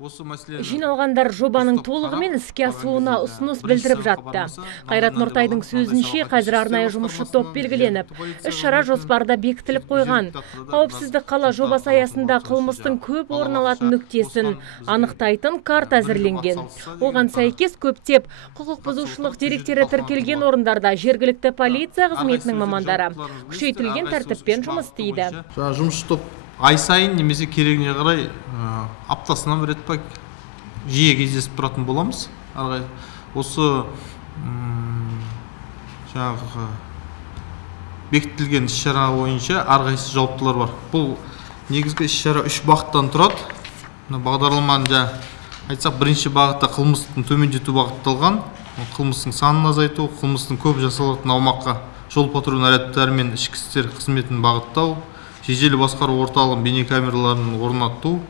Жиналғандар жобаның толығымен іске асуына ұсыныс білдіріп жатты. Қайрат Нұртайдың сөзінше, қазір арнайы жұмысшы топ белгіленіп, іс-шара жоспарда бекітіліп қойған. Қауіпсіздік қала жобасы аясында қылмыстың көп орын алатын нүктесін анықтайтын карта әзірленген. Оған сәйкес көптеп құқық бұзушылық деректері тіркелген орындарда жергілікті полиция қызметінің мамандары күшейтілген тәртіппен жұмыс істейді. Жұмысшы топ ай сайын немесе керегіне қарай аптасына бір рет па жиі кездесіп тұратын боламыз. Осы жаңағы бекітілген іс-шара бойынша әрқайсысы жауаптылар бар. Бұл негізгі іс-шара 3 бағыттан тұрады. Бағдарламаны айтсақ, бірінші бағытта қылмыстың төмендету бағытталған. Қылмыстың санын азайту, қылмыстың көп жасалатын аумаққа жол патруль нарядтары мен ішкі істер қызметін бағыттау, жедел басқару орталығын бейнекамераларын орнату,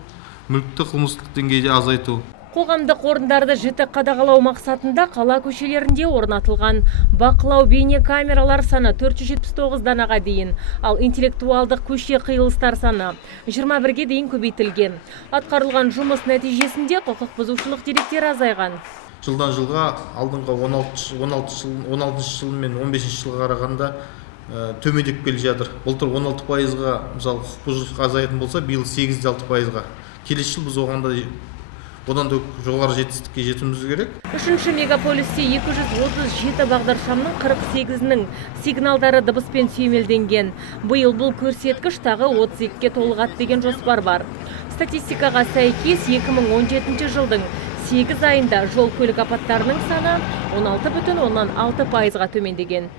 мүлікті қылмыстық деңгейде азайту. Қоғамдық орындарды жіті қадағалау мақсатында қала көшелерінде орнатылған бақылау бейнекамералар саны 479 данаға дейін, ал интеллектуалдық көше қиылыстар саны 21-ге дейін көбейтілген. Атқарылған жұмыс нәтижесінде құқық бұзушылық деректері азайған. Жылдан жылға алдыңғы 16 жыл мен 15 жылға қарағанда төмендеп келе жатыр. Былтыр 16%-ға мысалы құқық бұзушылық азайатын болса, биыл 8-6%-ға. Келесі жыл біз одан да жоғары жетістікке жетуіміз керек. Үшінші мегаполисте 237 бағдаршамның 48-нің сигналдары дыбыспен сүйемелденген. Биыл бұл көрсеткіш тағы 32-ге толығады деген жоспар бар. Статистикаға сәйкес 2017 жылдың 8 айында жол көлік апаттарының саны 16,6%-ға төмендеген.